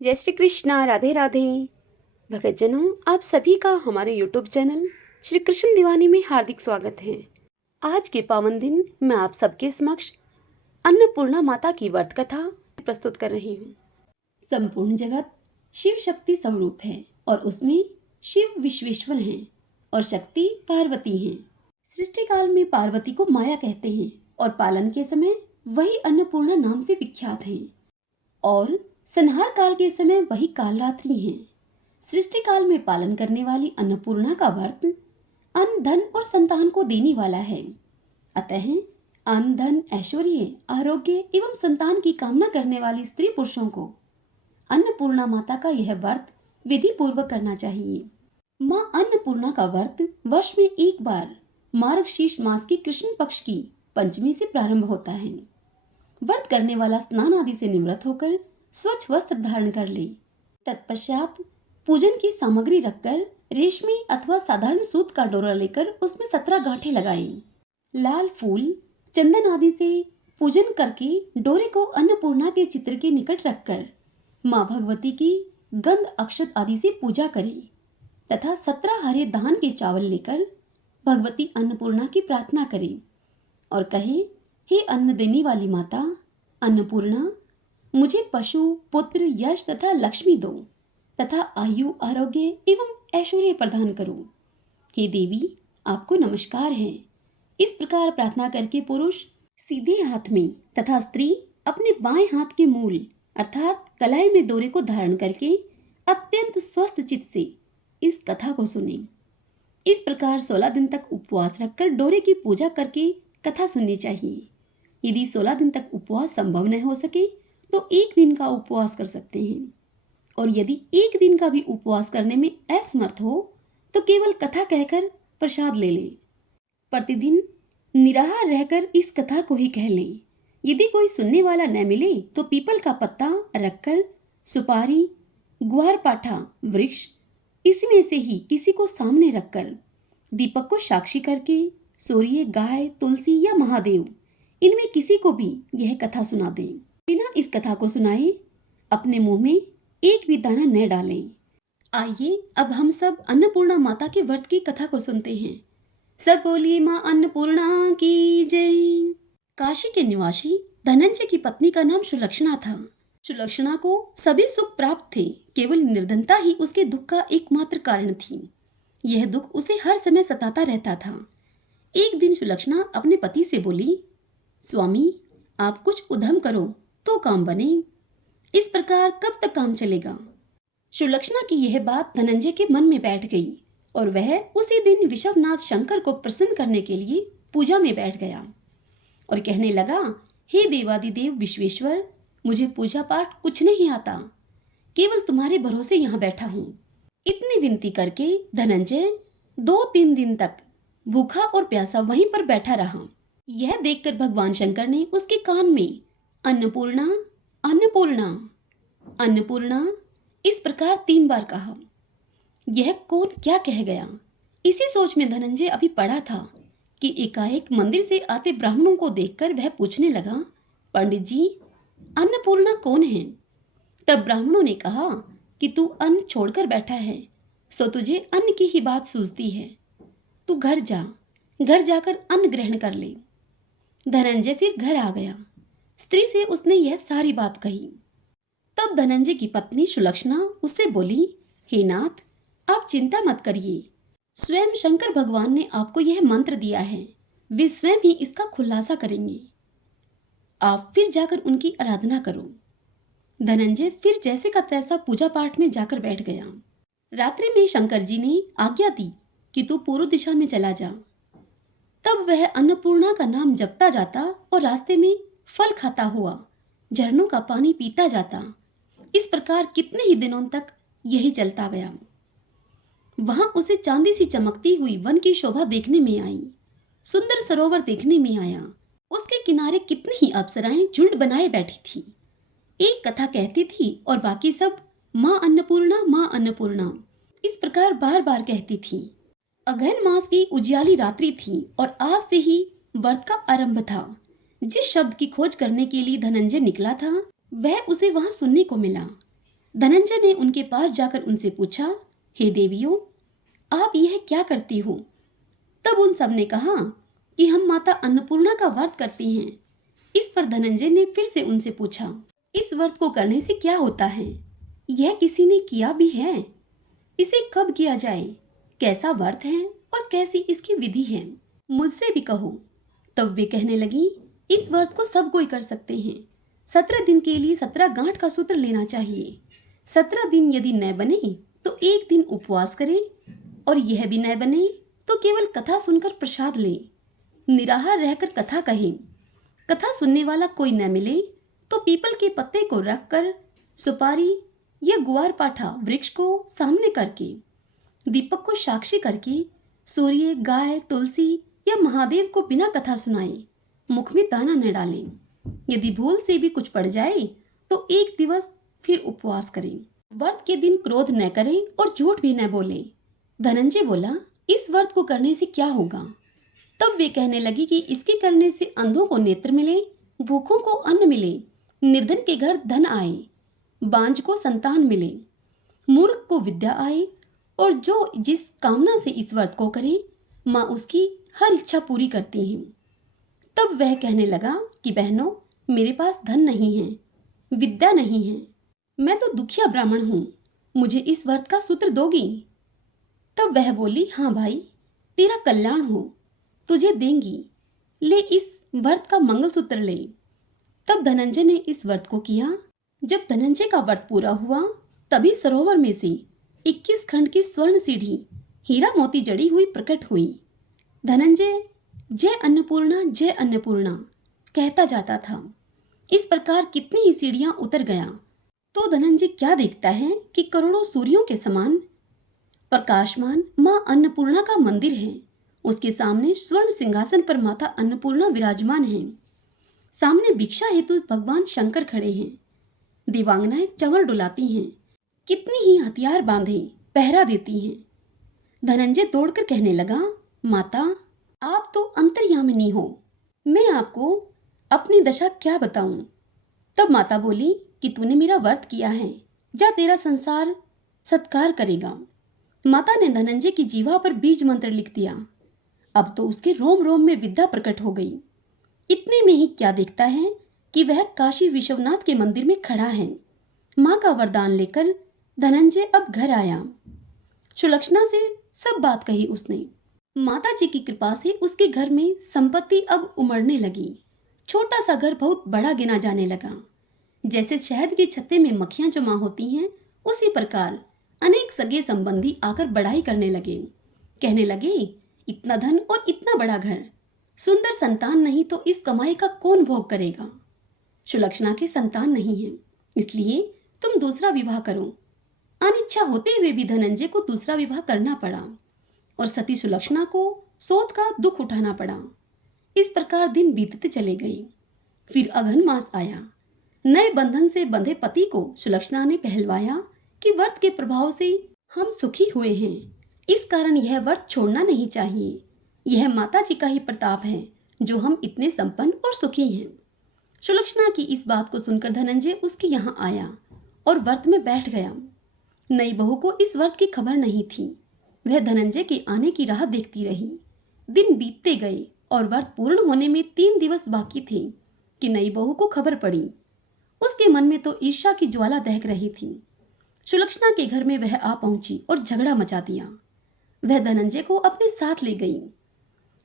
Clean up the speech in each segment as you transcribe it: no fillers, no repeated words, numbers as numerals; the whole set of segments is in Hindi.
जय श्री कृष्णा। राधे राधे। भक्तजनों, आप सभी का हमारे यूट्यूब चैनल श्री कृष्ण दीवानी में हार्दिक स्वागत है। आज के पावन दिन मैं आप सबके समक्ष अन्नपूर्णा माता की व्रत कथा प्रस्तुत कर रही हूँ। संपूर्ण जगत शिव शक्ति स्वरूप है और उसमें शिव विश्वेश्वर हैं और शक्ति पार्वती हैं। सृष्टि काल में पार्वती को माया कहते हैं और पालन के समय वही अन्नपूर्णा नाम से विख्यात हैं और संहार काल के समय वही कालरात्रि हैं। सृष्टि काल में पालन करने वाली अन्नपूर्णा का व्रत अन्न, धन और संतान को देने वाला है। अतः अन्न, धन, ऐश्वर्य, आरोग्य एवं संतान की कामना करने वाली स्त्री पुरुषों को अन्नपूर्णा माता का यह व्रत विधि पूर्वक करना चाहिए। माँ अन्नपूर्णा का व्रत वर्ष में एक बार मार्गशीर्ष मास की कृष्ण पक्ष की पंचमी से प्रारंभ होता है। व्रत करने वाला स्नान आदि से निवृत्त होकर स्वच्छ वस्त्र धारण कर ले। तत्पश्चात पूजन की सामग्री रखकर रेशमी अथवा साधारण सूत का डोरा लेकर उसमें 17 गांठें लगाएं। लाल फूल, चंदन आदि से पूजन करके डोरे को अन्नपूर्णा के चित्र के निकट रखकर माँ भगवती की गंध अक्षत आदि से पूजा करें तथा 17 हरे धान के चावल लेकर भगवती अन्नपूर्णा की प्रार्थना करें और कहें, हे अन्न देने वाली माता अन्नपूर्णा, मुझे पशु, पुत्र, यश तथा लक्ष्मी दो तथा आयु, आरोग्य एवं ऐश्वर्य प्रदान करो। हे देवी, आपको नमस्कार है। इस प्रकार प्रार्थना करके पुरुष सीधे हाथ में तथा स्त्री अपने बाएं हाथ के मूल अर्थात कलाई में डोरे को धारण करके अत्यंत स्वस्थ चित्त से इस कथा को सुने। इस प्रकार 16 दिन तक उपवास रखकर डोरे की पूजा करके कथा सुननी चाहिए। यदि 16 दिन तक उपवास संभव न हो सके तो एक दिन का उपवास कर सकते हैं और यदि एक दिन का भी उपवास करने में असमर्थ हो तो केवल कथा कहकर प्रसाद ले लें। प्रतिदिन निराहार रहकर इस कथा को ही कह लें। यदि कोई सुनने वाला न मिले तो पीपल का पत्ता रखकर सुपारी, ग्वारपाठा वृक्ष इसमें से ही किसी को सामने रखकर दीपक को साक्षी करके सूर्य, गाय, तुलसी या महादेव इनमें किसी को भी यह कथा सुना दें। बिना इस कथा को सुनाए अपने मुंह में एक भी दाना न डालें। आइए अब हम सब अन्नपूर्णा माता के व्रत की कथा को सुनते हैं। सब बोलिए माँ अन्नपूर्णा की जय। काशी के निवासी धनंजय की पत्नी का नाम सुलक्षणा था। सुलक्षणा को सभी सुख प्राप्त थे, केवल निर्धनता ही उसके दुख का एकमात्र कारण थी। यह दुख उसे हर समय सताता रहता था। एक दिन सुलक्षणा अपने पति से बोली, स्वामी, आप कुछ उद्यम करो तो काम बने। इस प्रकार कब तक काम चलेगा? सुलक्षणा की यह बात धनंजय के मन में बैठ गई और वह उसी दिन विश्वनाथ शंकर को प्रसन्न करने के लिए पूजा में बैठ गया और कहने लगा, हे देवादिदेव विश्वेश्वर, मुझे पूजा पाठ कुछ नहीं आता, केवल तुम्हारे भरोसे यहाँ बैठा हूँ। इतनी विनती करके धनंजय 2-3 दिन तक भूखा और प्यासा वहीं पर बैठा रहा। यह देखकर भगवान शंकर ने उसके कान में अन्नपूर्णा, अन्नपूर्णा, अन्नपूर्णा इस प्रकार 3 बार कहा। यह कौन क्या कह गया? इसी सोच में धनंजय अभी पड़ा था कि एकाएक मंदिर से आते ब्राह्मणों को देखकर वह पूछने लगा, पंडित जी, अन्नपूर्णा कौन है? तब ब्राह्मणों ने कहा कि तू अन्न छोड़कर बैठा है, सो तुझे अन्न की ही बात सूझती है। तू घर जा, घर जाकर अन्न ग्रहण कर ले। धनंजय फिर घर आ गया। स्त्री से उसने यह सारी बात कही। तब धनंजय की पत्नी सुलक्षणा उससे बोली, हे नाथ, आप चिंता मत करिए, स्वयं शंकर भगवान ने आपको यह मंत्र दिया है, वे स्वयं ही इसका खुलासा करेंगे। आप फिर जाकर उनकी आराधना करो। धनंजय फिर जैसे का तैसा पूजा पाठ में जाकर बैठ गया। रात्रि में शंकर जी ने आज्ञा दी कि तू पूर्व दिशा में चला जा। तब वह अन्नपूर्णा का नाम जपता जाता और रास्ते में फल खाता हुआ झरनों का पानी पीता जाता। इस प्रकार कितने ही दिनों तक यही चलता गया। वहां उसे चांदी सी चमकती हुई वन की शोभा देखने में आई, सुंदर सरोवर देखने में आया। उसके किनारे कितनी ही अप्सराएं झुंड बनाए बैठी थी। एक कथा कहती थी और बाकी सब माँ अन्नपूर्णा, माँ अन्नपूर्णा इस प्रकार बार बार कहती थी। अगहन मास की उजियाली रात्रि थी और आज से ही व्रत का आरंभ था। जिस शब्द की खोज करने के लिए धनंजय निकला था वह उसे वहां सुनने को मिला। धनंजय ने उनके पास जाकर उनसे पूछा, हे देवियों, आप यह क्या करती हो? तब उन सब ने कहा कि हम माता अन्नपूर्णा का व्रत करती हैं। इस पर धनंजय ने फिर से उनसे पूछा, इस व्रत को करने से क्या होता है? यह किसी ने किया भी है? इसे कब किया जाए? कैसा व्रत है और कैसी इसकी विधि है? मुझसे भी कहो। तब वे कहने लगी, इस व्रत को सब कोई कर सकते हैं। 17 दिन के लिए 17 गांठ का सूत्र लेना चाहिए। 17 दिन यदि न बने तो एक दिन उपवास करें, और यह भी न बने तो केवल कथा सुनकर प्रसाद लें। निराहार रहकर कथा कहें। कथा सुनने वाला कोई न मिले तो पीपल के पत्ते को रखकर सुपारी या गुआर पाठा वृक्ष को सामने करके, दीपक को साक्षी करके, सूर्य, गाय, तुलसी या महादेव को बिना कथा सुनाए मुख में दाना न डालें। यदि भूल से भी कुछ पड़ जाए तो एक दिवस फिर उपवास करें। व्रत के दिन क्रोध न करें और झूठ भी न बोलें। धनंजय बोला, इस व्रत को करने से क्या होगा? तब वे कहने लगी कि इसके करने से अंधों को नेत्र मिले, भूखों को अन्न मिले, निर्धन के घर धन आए, बांझ को संतान मिले, मूर्ख को विद्या आए, और जो जिस कामना से इस व्रत को करे माँ उसकी हर इच्छा पूरी करती हैं। तब वह कहने लगा कि बहनों, मेरे पास धन नहीं है, विद्या नहीं है, मैं तो दुखिया ब्राह्मण हूँ, मुझे इस व्रत का सूत्र दोगी? तब वह बोली, हाँ भाई, तेरा कल्याण हो, तुझे देंगी, ले इस व्रत का मंगलसूत्र ले। तब धनंजय ने इस व्रत को किया। जब धनंजय का व्रत पूरा हुआ तभी सरोवर में से 21 खंड की स्वर्ण सीढ़ी हीरा मोती जड़ी हुई प्रकट हुई। धनंजय जय अन्नपूर्णा कहता जाता था। इस प्रकार कितनी ही सीढ़ियां उतर गया तो धनंजय क्या देखता है कि करोड़ों सूर्यों के समान प्रकाशमान मां अन्नपूर्णा का मंदिर है। उसके सामने स्वर्ण सिंहासन पर माता अन्नपूर्णा विराजमान है। सामने भिक्षा हेतु भगवान शंकर खड़े हैं। दिवांगनाएं चंवर डुलाती हैं। कितनी ही हथियार बांधे पहरा देती हैं। धनंजय दौड़कर कहने लगा, माता, आप तो अंतर्यामिनी हो, मैं आपको अपनी दशा क्या बताऊं? तब माता बोली कि तूने मेरा व्रत किया है, जा तेरा संसार सत्कार करेगा। माता ने धनंजय की जीवा पर बीज मंत्र लिख दिया। अब तो उसके रोम रोम में विद्या प्रकट हो गई। इतने में ही क्या देखता है कि वह काशी विश्वनाथ के मंदिर में खड़ा है। माँ का वरदान लेकर धनंजय अब घर आया। सुलक्षणा से सब बात कही उसने। माता जी की कृपा से उसके घर में संपत्ति अब उमड़ने लगी। छोटा सा घर बहुत बड़ा गिना जाने लगा। जैसे शहद की छत्ते में मक्खियां जमा होती हैं, उसी प्रकार अनेक सगे संबंधी आकर बड़ाई करने लगे। कहने लगे, इतना धन और इतना बड़ा घर, सुंदर संतान नहीं तो इस कमाई का कौन भोग करेगा? सुलक्षणा के संतान नहीं है, इसलिए तुम दूसरा विवाह करो। अनिच्छा होते हुए भी धनंजय को दूसरा विवाह करना पड़ा और सती सुलक्षणा को सोत का दुख उठाना पड़ा। इस प्रकार दिन बीतते चले गए। फिर अघन मास आया। नए बंधन से बंधे पति को सुलक्षणा ने कहलवाया कि व्रत के प्रभाव से हम सुखी हुए हैं, इस कारण यह व्रत छोड़ना नहीं चाहिए। यह माता जी का ही प्रताप है जो हम इतने संपन्न और सुखी हैं। सुलक्षणा की इस बात को सुनकर धनंजय उसके यहाँ आया और व्रत में बैठ गया। नई बहू को इस व्रत की खबर नहीं थी। वह धनंजय के आने की राह देखती रही। दिन बीतते गए और व्रत पूर्ण होने में 3 दिवस बाकी थे कि नई बहू को खबर पड़ी। उसके मन में तो ईर्ष्या की ज्वाला दहक रही थी। सुलक्षणा के घर में वह आ पहुंची और झगड़ा मचा दिया। वह धनंजय को अपने साथ ले गई।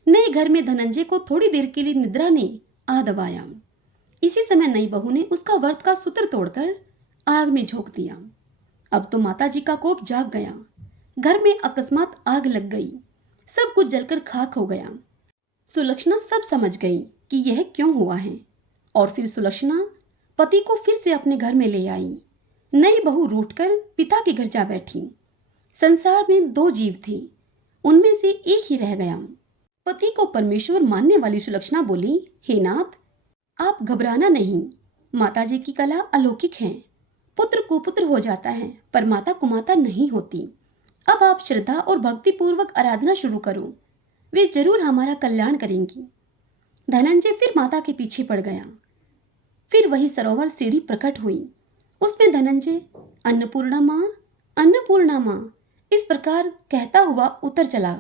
नए घर में धनंजय को थोड़ी देर के लिए निद्रा ने आ दबाया। इसी समय नई बहू ने उसका व्रत का सूत्र तोड़कर आग में झोंक दिया। अब तो माताजी का कोप जाग गया। घर में अकस्मात आग लग गई। सब कुछ जलकर खाक हो गया। सुलक्षणा सब समझ गई कि यह क्यों हुआ है और फिर सुलक्षणा पति को फिर से अपने घर में ले आई। नई बहू रूठकर पिता के घर जा बैठी। संसार में 2 जीव थे, उनमें से एक ही रह गया। पति को परमेश्वर मानने वाली सुलक्षणा बोली, हे नाथ, आप घबराना नहीं, माताजी की कला अलौकिक है। पुत्र कुपुत्र हो जाता है पर माता कुमाता नहीं होती। अब आप श्रद्धा और भक्ति पूर्वक आराधना शुरू करो, वे जरूर हमारा कल्याण करेंगी। धनंजय फिर माता के पीछे पड़ गया। फिर वही सरोवर सीढ़ी प्रकट हुई। उसमें धनंजय अन्नपूर्णा माँ इस प्रकार कहता हुआ उतर चला।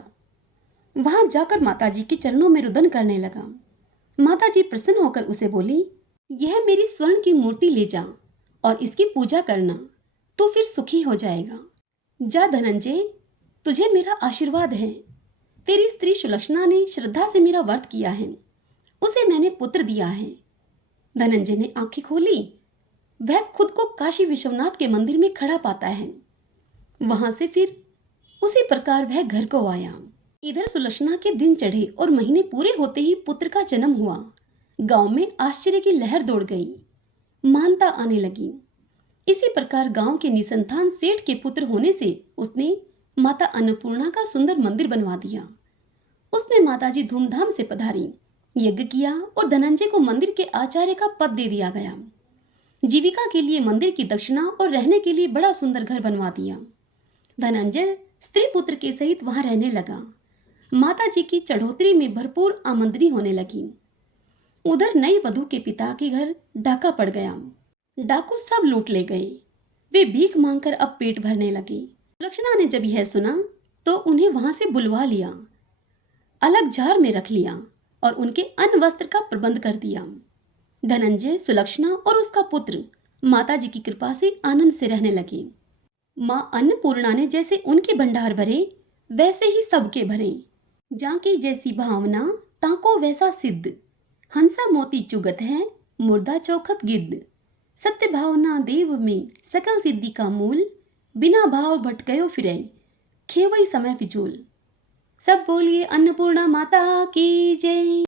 वहां जाकर माताजी के चरणों में रुदन करने लगा। माताजी प्रसन्न होकर उसे बोली, यह मेरी स्वर्ण की मूर्ति ले जा और इसकी पूजा करना, तो फिर सुखी हो जाएगा। जा धनंजय, तुझे मेरा आशीर्वाद है। तेरी स्त्री सुलक्षणा ने श्रद्धा से मेरा व्रत किया है, उसे मैंने पुत्र दिया है। धनंजय ने आंखें खोली। वह खुद को काशी विश्वनाथ के मंदिर में खड़ा पाता है। वहां से फिर उसी प्रकार वह घर को आया। इधर सुलक्षणा के दिन चढ़े और महीने पूरे होते ही पुत्र का जन्म हुआ। गांव में आश्चर्य की लहर दौड़ गई, मानता आने लगी। इसी प्रकार गांव के निसंतान सेठ के पुत्र होने से उसने माता अन्नपूर्णा का सुंदर मंदिर बनवा दिया। उसमें माताजी धूमधाम से पधारी, यज्ञ किया और धनंजय को मंदिर के आचार्य का पद दे दिया गया। जीविका के लिए मंदिर की दक्षिणा और रहने के लिए बड़ा सुंदर घर बनवा दिया। धनंजय स्त्री पुत्र के सहित वहां रहने लगा। माताजी की चढ़ोतरी में भरपूर आमंत्रित होने लगी। उधर नई वधू के पिता के घर डाका पड़ गया। डाकू सब लूट ले गए। वे भीख मांगकर अब पेट भरने लगे। सुलक्षणा ने जब यह सुना तो उन्हें वहां से बुलवा लिया, अलग जार में रख लिया और उनके अन्न वस्त्र का प्रबंध कर दिया। धनंजय, सुलक्षणा और उसका पुत्र माताजी की कृपा से आनंद से रहने लगे। माँ अन्नपूर्णा ने जैसे उनके भंडार भरे वैसे ही सबके भरे। जाके जैसी भावना ताको वैसा सिद्ध। हंसा मोती चुगत है, मुर्दा चौखट गिद्ध। सत्य भावना देव में सकल सिद्धि का मूल। बिना भाव भटकयो फिरे, खेवई समय फिजूल। सब बोलिए अन्नपूर्णा माता की जय।